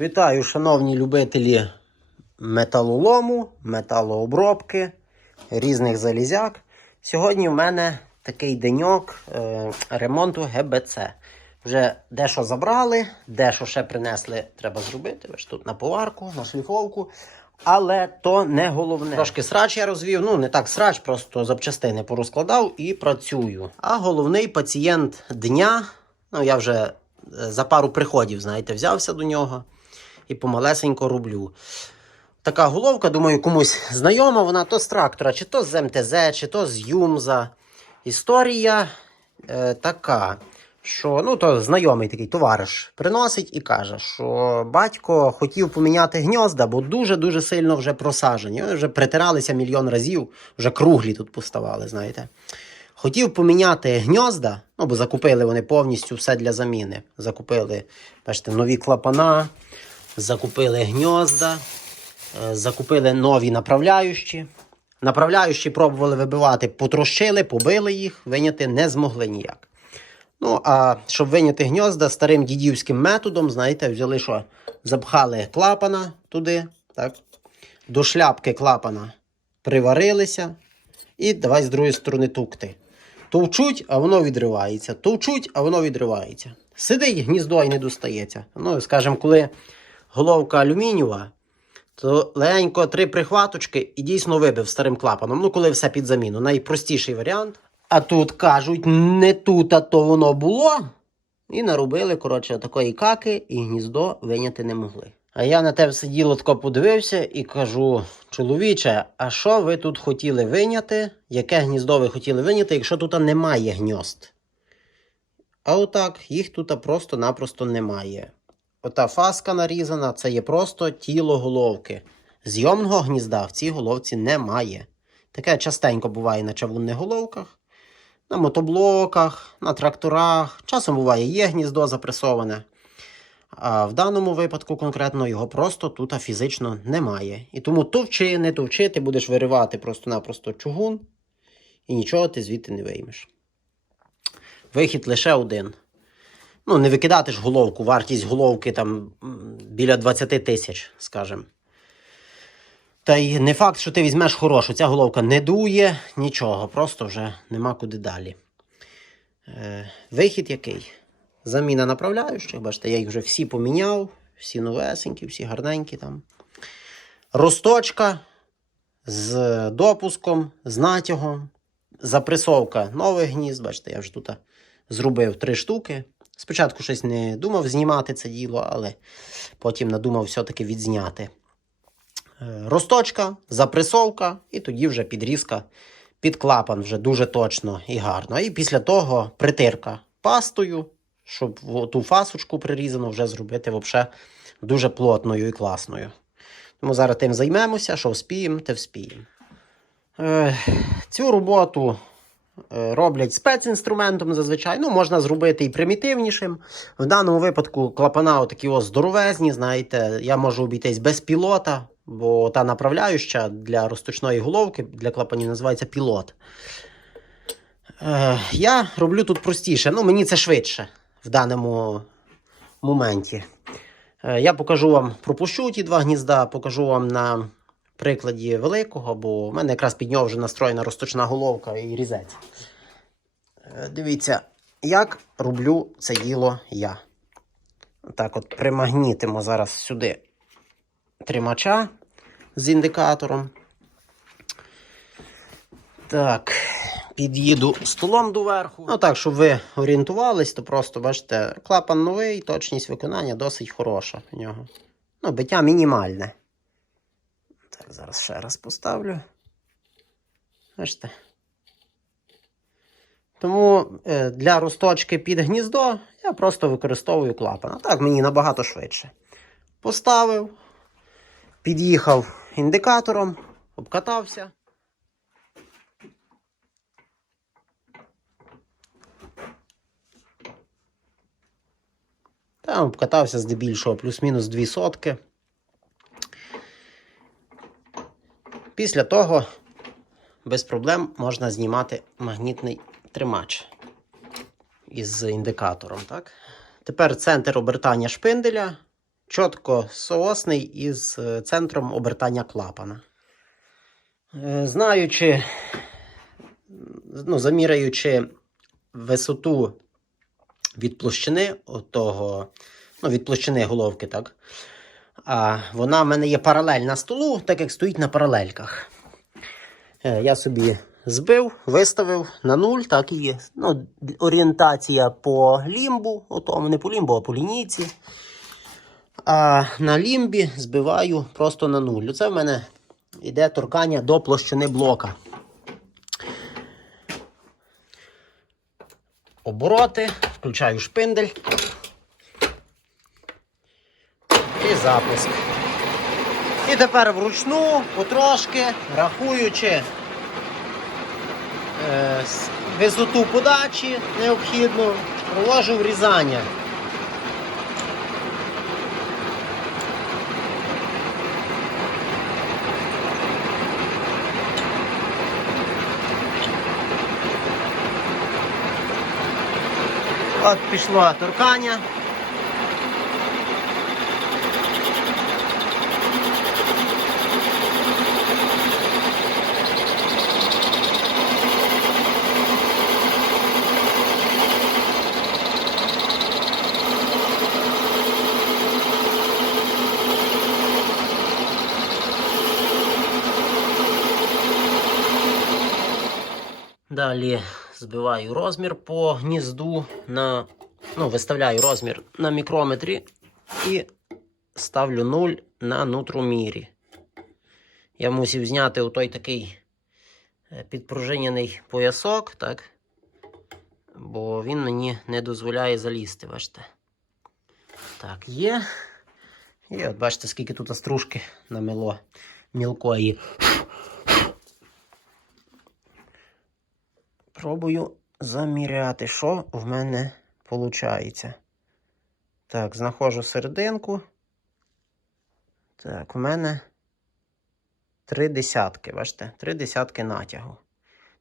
Вітаю, шановні любителі металолому, металообробки, різних залізяк. Сьогодні в мене такий деньок е, ремонту ГБЦ. Вже дещо забрали, дещо ще принесли, треба зробити. Ж тут на поварку, на шліфовку. Але то не головне. Трошки срач я розвів. Ну, не так срач, просто запчастини порозкладав і працюю. А головний пацієнт дня, ну я вже е, за пару приходів, знаєте, взявся до нього і помалесенько роблю. Така головка, думаю, комусь знайома, вона то з трактора, чи то з МТЗ, чи то з Юмза. Історія е, така, що ну, то знайомий такий товариш приносить і каже, що батько хотів поміняти гнізда, бо дуже-дуже сильно вже просажені. Вони Вже притиралися мільйон разів, вже круглі тут поставали, знаєте. Хотів поміняти гнізда, ну бо закупили вони повністю все для заміни. Закупили, бачите, нові клапана, закупили гнізда, е, закупили нові направляючі. Направляючі пробували вибивати, потрощили, побили їх, виняти не змогли ніяк. Ну, а щоб виняти гнізда старим дідівським методом, знаєте, взяли що? Запхали клапана туди, так? До шляпки клапана приварилися, і давай з другої сторони тукти. Товчуть, а воно відривається. Товчуть, а воно відривається. Сидить гніздо і не достається. Ну, скажімо, коли головка алюмінієва, то легенько три прихваточки і дійсно вибив старим клапаном. Ну, коли все під заміну. Найпростіший варіант. А тут кажуть, не тут, а то воно було. І наробили, коротше, такої каки, і гніздо виняти не могли. А я на те все діло тако подивився і кажу: чоловіче, а що ви тут хотіли виняти? Яке гніздо ви хотіли виняти, якщо тут немає гнізд? А отак, їх тут просто-напросто немає. Ота фаска нарізана, це є просто тіло головки. Зйомного гнізда в цій головці немає. Таке частенько буває на чавунних головках, на мотоблоках, на тракторах. Часом буває є гніздо запресоване. А в даному випадку конкретно його просто тут фізично немає. І тому товчи, не товчи, ти будеш виривати просто-напросто чугун, і нічого ти звідти не виймеш. Вихід лише один. Ну, не викидати ж головку, вартість головки там біля 20 тисяч, скажімо. Та й не факт, що ти візьмеш хорошу. Ця головка не дує, нічого, просто вже нема куди далі. Е, вихід який? Заміна направляючих, бачите, я їх вже всі поміняв, всі новесенькі, всі гарненькі там. Росточка з допуском, з натягом, запресовка нових гнізд. Бачите, я вже тут зробив три штуки. Спочатку щось не думав знімати це діло, але потім надумав все-таки відзняти. Е, Росточка, запресовка, і тоді вже підрізка під клапан вже дуже точно і гарно. І після того притирка пастою, щоб ту фасочку прирізану вже зробити вообще дуже плотною і класною. Тому зараз тим займемося, що вспіємо, те вспіємо. Е, цю роботу роблять спецінструментом зазвичай. Ну, можна зробити і примітивнішим. В даному випадку клапана отакі ось здоровезні, знаєте, я можу обійтись без пілота, бо та направляюча для розточної головки для клапанів називається пілот. Е, я роблю тут простіше, ну мені це швидше в даному моменті. Е, я покажу вам, пропущу ті два гнізда, покажу вам на прикладі великого, бо в мене якраз під нього вже настроєна розточна головка і різець. Е, Дивіться, як роблю це діло я. Так от примагнітимо зараз сюди тримача з індикатором. Так, під'їду столом доверху. Ну так, щоб ви орієнтувались, то просто бачите, клапан новий, точність виконання досить хороша в нього. Ну, биття мінімальне. Так, зараз ще раз поставлю. Бачите. Тому е, для розточки під гніздо я просто використовую клапан. А так мені набагато швидше. Поставив, під'їхав індикатором, обкатався. Там обкатався здебільшого плюс-мінус 2 сотки. Після того без проблем можна знімати магнітний тримач із індикатором. Так? Тепер центр обертання шпинделя чітко соосний із е, центром обертання клапана. Е, Знаючи, ну, заміряючи висоту від площини того, ну, від площини головки, так. А вона в мене є паралельна столу, так як стоїть на паралельках. Е, Я собі збив, виставив на нуль, так і є. Ну, орієнтація по лімбу, отому, не по лімбу, а по лінійці. А на лімбі збиваю просто на нуль. Це в мене йде торкання до площини блока. Обороти, включаю шпиндель. І запуск. І тепер вручну, потрошки, рахуючи е, висоту подачі необхідну, провожу врізання. От пішло торкання. Далі збиваю розмір по гнізду на. Ну, виставляю розмір на мікрометрі і ставлю 0 на нутромірі. Я мусив зняти отой такий е, підпружинений поясок, так? Бо він мені не дозволяє залізти, бачите. Так, є. І от бачите, скільки тут стружки намело мілкої. Пробую заміряти, що в мене виходить. Так, знаходжу серединку. Так, в мене три десятки, бачите, три десятки натягу.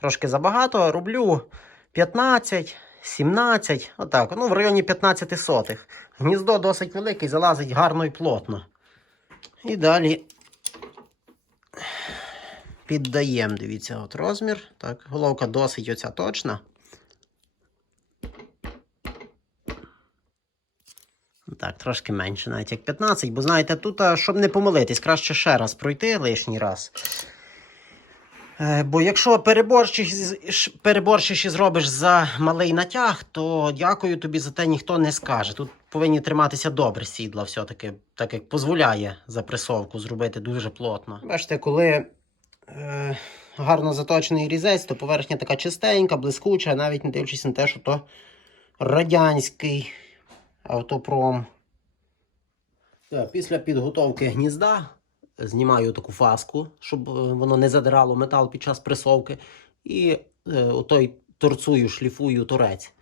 Трошки забагато, роблю 15, 17, отак, ну в районі 15 сотих. Гніздо досить велике, залазить гарно і плотно. І далі піддаємо, дивіться, от розмір. Так, головка досить оця точна. Так, трошки менше, навіть як 15, бо знаєте, тут, щоб не помилитись, краще ще раз пройти лишній раз. Е, Бо якщо переборщиш і зробиш за малий натяг, то дякую тобі за те ніхто не скаже. Тут повинні триматися добре сідла, все-таки, так як дозволяє запресовку зробити дуже плотно. Бачите, коли е, гарно заточений різець, то поверхня така чистенька, блискуча, навіть не дивлячись на те, що то радянський автопром. Після підготовки гнізда знімаю таку фаску, щоб е, воно не задирало метал під час пресовки. І е, отой торцую, шліфую торець.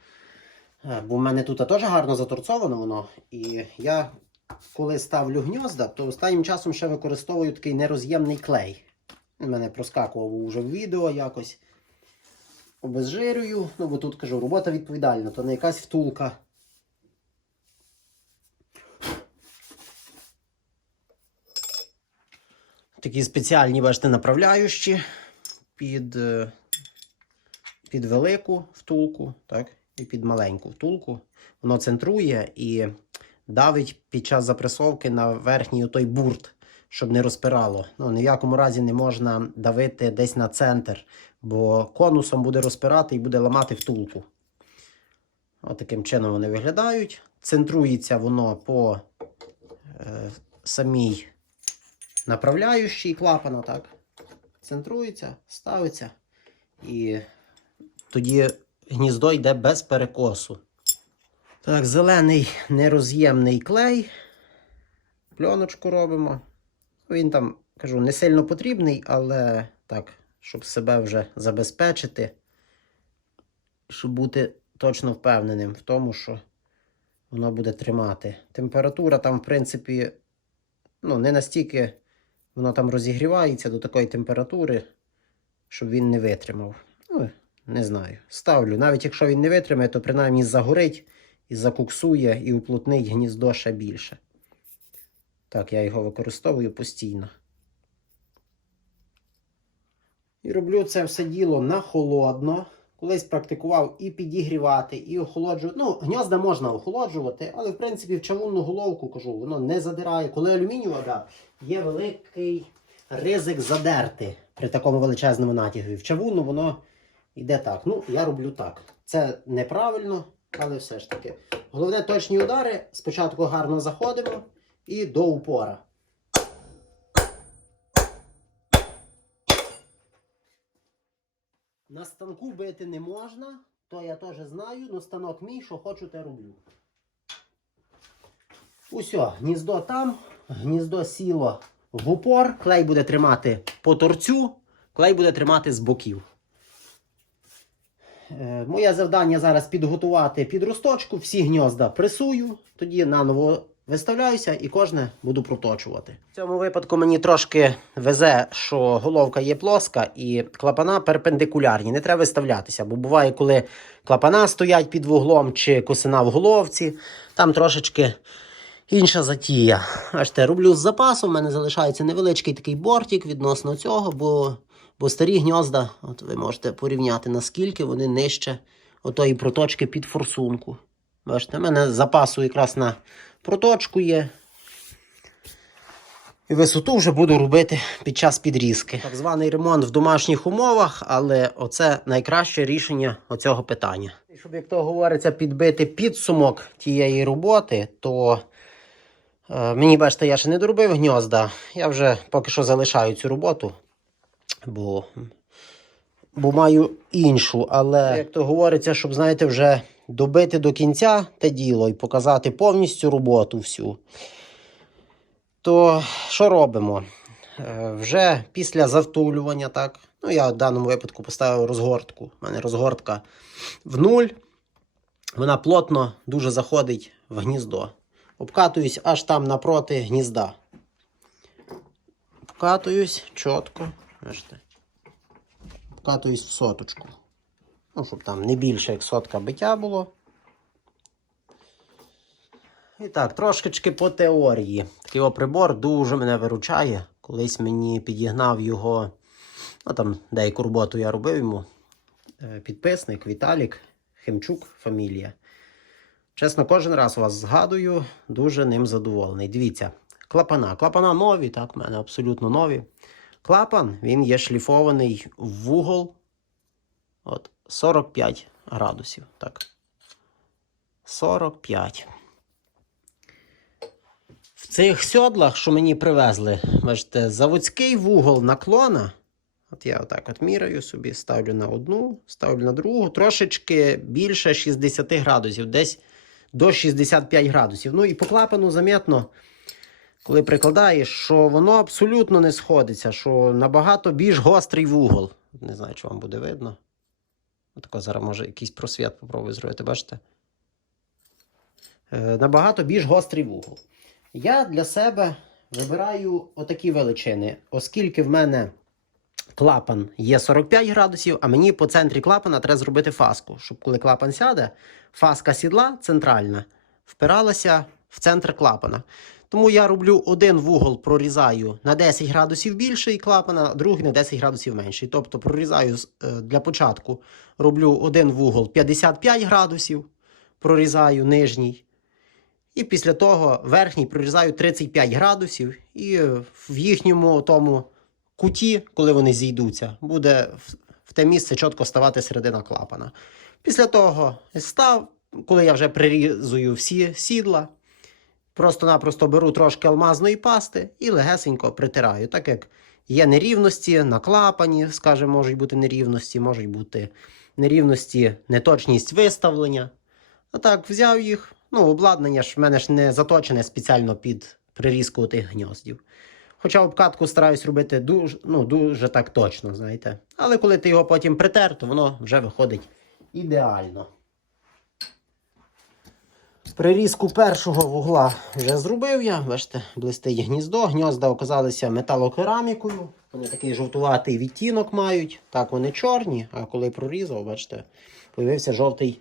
Е, бо в мене тут теж гарно заторцовано воно. І я, коли ставлю гнізда, то останнім часом ще використовую такий нероз'ємний клей. Він мене проскакував уже в відео якось. Обезжирюю. Ну, бо тут кажу, робота відповідальна, то не якась втулка. Такі спеціальні, бачите, направляючі під, е, під велику втулку, так, і під маленьку втулку. Воно центрує і давить під час запресовки на верхній той бурт, щоб не розпирало. Ну, ні в якому разі не можна давити десь на центр, бо конусом буде розпирати і буде ламати втулку. От таким чином вони виглядають. Центрується воно по е, самій направляючий клапана, так? Центрується, ставиться. І тоді гніздо йде без перекосу. Так, зелений нероз'ємний клей. Пленочку робимо. Він там, кажу, не сильно потрібний, але так, щоб себе вже забезпечити, щоб бути точно впевненим в тому, що воно буде тримати. Температура там, в принципі, ну, не настільки воно там розігрівається до такої температури, щоб він не витримав. Ну, не знаю. Ставлю. Навіть якщо він не витримає, то принаймні загорить і закуксує і уплотнить гніздо ще більше. Так, я його використовую постійно. І роблю це все діло на холодно. Колись практикував і підігрівати, і охолоджувати. Ну, гнізда можна охолоджувати, але в принципі в чавунну головку кажу, воно не задирає. Коли алюмінієва, да, є великий ризик задерти при такому величезному натягові. В чавунну воно йде так. Ну, я роблю так. Це неправильно, але все ж таки. Головне точні удари. Спочатку гарно заходимо і до упора. На станку бити не можна, то я теж знаю, але станок мій, що хочу, те роблю. Усьо, гніздо там, гніздо сіло в упор, клей буде тримати по торцю, клей буде тримати з боків. Е, Моє завдання зараз підготувати під росточку, всі гнізда пресую, тоді наново виставляюся і кожне буду проточувати. В цьому випадку мені трошки везе, що головка є плоска і клапана перпендикулярні. Не треба виставлятися, бо буває, коли клапана стоять під вуглом чи косина в головці, там трошечки інша затія. Бачите, роблю з запасу, в мене залишається невеличкий такий бортик відносно цього, бо, бо старі гнізда, от ви можете порівняти, наскільки вони нижче отої проточки під форсунку. Бачите, в мене запасу якраз на проточку є. І висоту вже буду робити під час підрізки. Так званий ремонт в домашніх умовах, але оце найкраще рішення оцього питання. І Щоб, як то говориться, підбити підсумок тієї роботи, то е, мені, бачите, я ще не доробив гнізда. Я вже поки що залишаю цю роботу, бо, бо маю іншу. Але, як то говориться, щоб, знаєте, вже добити до кінця те діло і показати повністю роботу всю. То що робимо? Е, Вже після завтулювання, так. Ну, я в даному випадку поставив розгортку. У мене розгортка в нуль. Вона плотно дуже заходить в гніздо. Обкатуюсь аж там напроти гнізда. Обкатуюсь чітко. Обкатуюсь в соточку. Ну, щоб там не більше, як сотка биття було. І так, трошечки по теорії. Такий о прибор дуже мене виручає. Колись мені підігнав його, ну там деяку роботу я робив йому. е, Підписник Віталік Хемчук, фамілія. Чесно, кожен раз вас згадую, дуже ним задоволений. Дивіться, клапана. Клапана нові, так, в мене абсолютно нові. Клапан, він є шліфований в вугол. От, 45 градусів. Так. 45. В цих сьодлах, що мені привезли, бачите, заводський вугол наклона. От я отак от міряю собі, ставлю на одну, ставлю на другу. Трошечки більше 60 градусів, десь до 65 градусів. Ну і по клапану замітно, коли прикладаєш, що воно абсолютно не сходиться, що набагато більш гострий вугол. Не знаю, чи вам буде видно. Отако зараз може якийсь просвіт попробую зробити, бачите? Е, набагато більш гострий вугол. Я для себе вибираю отакі величини, оскільки в мене клапан є 45 градусів, а мені по центрі клапана треба зробити фаску, щоб коли клапан сяде, фаска сідла центральна впиралася в центр клапана. Тому я роблю один вугол, прорізаю на 10 градусів більший клапана, другий на 10 градусів менший. Тобто прорізаю е, для початку роблю один вугол 55 градусів, прорізаю нижній. І після того верхній прорізаю 35 градусів, і в їхньому тому куті, коли вони зійдуться, буде в те місце чітко ставати середина клапана. Після того став, коли я вже прирізую всі сідла, просто-напросто беру трошки алмазної пасти і легесенько притираю. Так як є нерівності на клапані, скажімо, можуть бути нерівності, можуть бути нерівності, неточність виставлення. А так, взяв їх. Ну, обладнання ж в мене ж не заточене спеціально під прирізку тих гньоздів. Хоча обкатку стараюсь робити дуже, ну, дуже так точно, знаєте. Але коли ти його потім притер, то воно вже виходить ідеально. Прирізку першого вугла вже зробив я. Бачите, блистить гніздо. Гнізда оказалися металокерамікою. Вони такий жовтуватий відтінок мають. Так, вони чорні, а коли прорізав, бачите, появився жовтий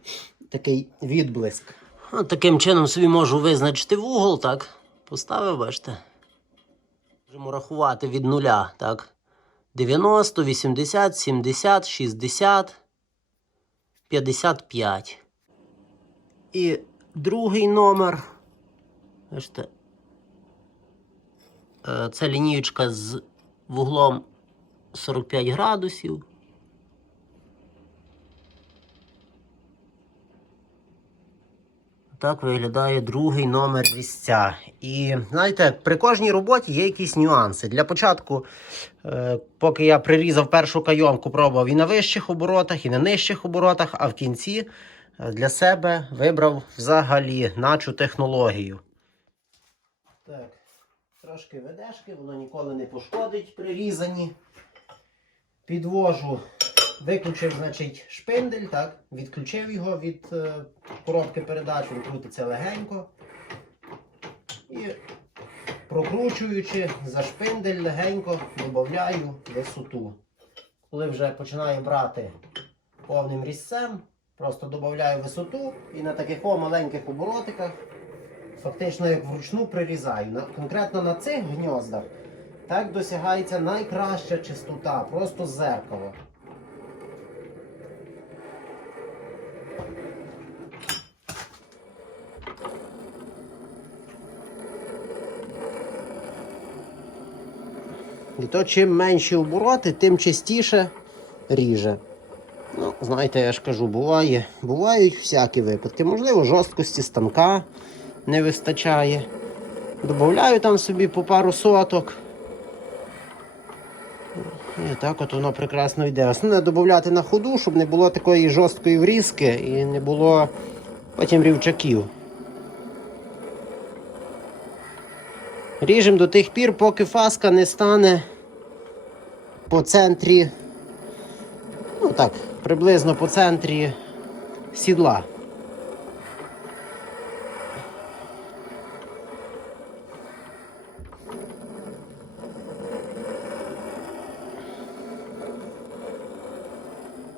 такий відблиск. От таким чином собі можу визначити вугол, так. Поставив, бачите. Можемо рахувати від нуля, так? 90, 80, 70, 60, 55. І другий номер. Бачите, е, це лінієчка з вуглом 45 градусів. Так виглядає другий номер різця. І знаєте, при кожній роботі є якісь нюанси. Для початку, е, поки я прирізав першу кайомку, пробував і на вищих оборотах, і на нижчих оборотах, а в кінці для себе вибрав взагалі начу технологію. Так, трошки ведешки, воно ніколи не пошкодить при різанні. Підвожу, виключив, значить, шпиндель, так, відключив його від е, коробки передач, він крутиться легенько. І прокручуючи за шпиндель легенько додаю висоту. Коли вже починає брати повним різцем, просто додаю висоту і на таких о маленьких оборотиках фактично як вручну прирізаю. Конкретно на цих гньоздах так досягається найкраща чистота, просто зеркало. І то чим менші обороти, тим частіше ріже. Знаєте, я ж кажу, буває, бувають всякі випадки. Можливо, жорсткості станка не вистачає. Добавляю там собі по пару соток. І так от воно прекрасно йде. Основне додати на ходу, щоб не було такої жорсткої врізки і не було потім рівчаків. Ріжемо до тих пір, поки фаска не стане по центрі, ну так, приблизно по центрі сідла.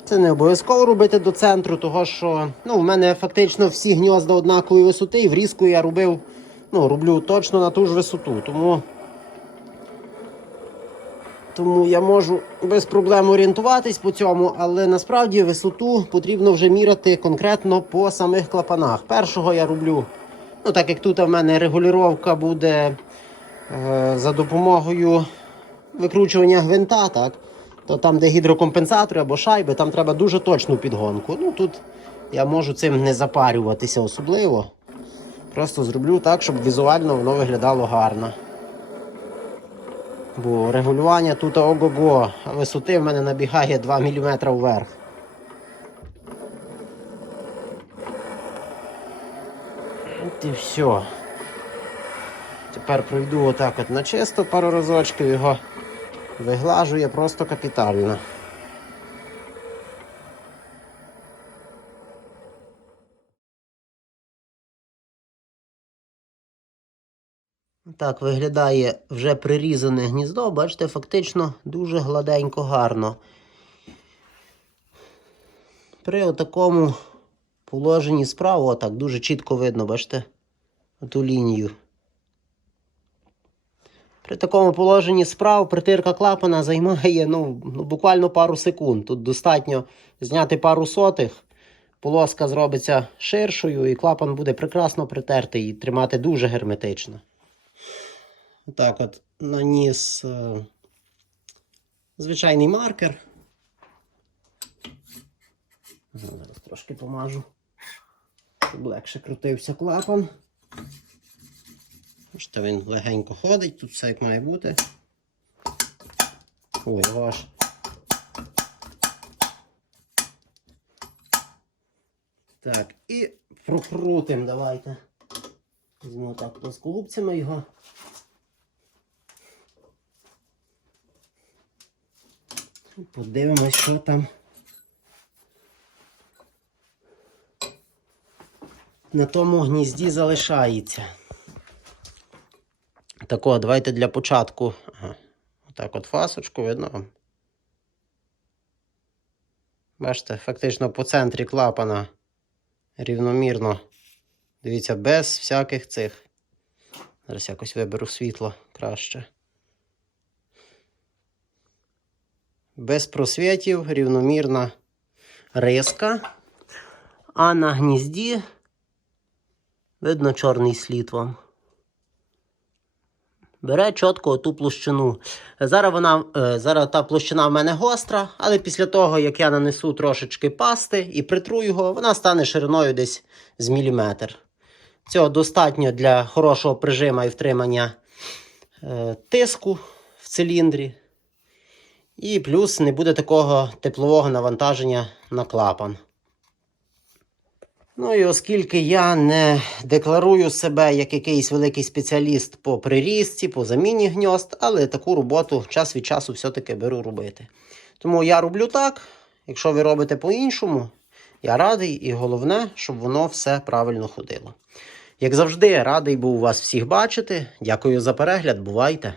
Це не обов'язково робити до центру, того що ну, в мене фактично всі гнізда однакової висоти, і врізку я робив, ну, роблю точно на ту ж висоту. Тому, тому я можу без проблем орієнтуватись по цьому, але насправді висоту потрібно вже міряти конкретно по самих клапанах. Першого я роблю, ну так як тут в мене регулювання буде е, за допомогою викручування гвинта, так? то там, де гідрокомпенсатори або шайби, там треба дуже точну підгонку. Ну тут я можу цим не запарюватися особливо. Просто зроблю так, щоб візуально воно виглядало гарно. Бо регулювання тут ого-го, висоти в мене набігає 2 мм вверх. От і все. Тепер пройду отак от на чисто пару разочків його. Виглажує просто капітально. Так виглядає вже прирізане гніздо, бачите, фактично дуже гладенько гарно. При такому положенні справа, отак, дуже чітко видно, бачите, ту лінію. При такому положенні справ притирка клапана займає ну, ну, буквально пару секунд. Тут достатньо зняти пару сотих, полоска зробиться ширшою, і клапан буде прекрасно притертий і тримати дуже герметично. Так от наніс е, звичайний маркер. Зараз трошки помажу, щоб легше крутився клапан. Бачите, він легенько ходить, тут все як має бути. Ой, ваш. Так, і прокрутимо, давайте. Візьмемо так плоскогубцями його. Подивимось, що там. На тому гнізді залишається. Тако, давайте для початку. Отак от фасочку видно. Бачите, фактично по центрі клапана рівномірно. Дивіться, без всяких цих. Зараз якось виберу світло краще. без просвітів, рівномірна риска. А на гнізді видно чорний слід вам. Бере чітко ту площину. Зараз вона, е, зараз та площина в мене гостра, але після того, як я нанесу трошечки пасти і притру його, вона стане шириною десь з міліметр. Цього достатньо для хорошого прижима і втримання е, тиску в циліндрі. І плюс не буде такого теплового навантаження на клапан. Ну і оскільки я не декларую себе як якийсь великий спеціаліст по прирізці, по заміні гньозд, але таку роботу час від часу все-таки беру робити. Тому я роблю так. Якщо ви робите по-іншому, я радий і головне, щоб воно все правильно ходило. Як завжди, радий був вас всіх бачити. Дякую за перегляд. Бувайте!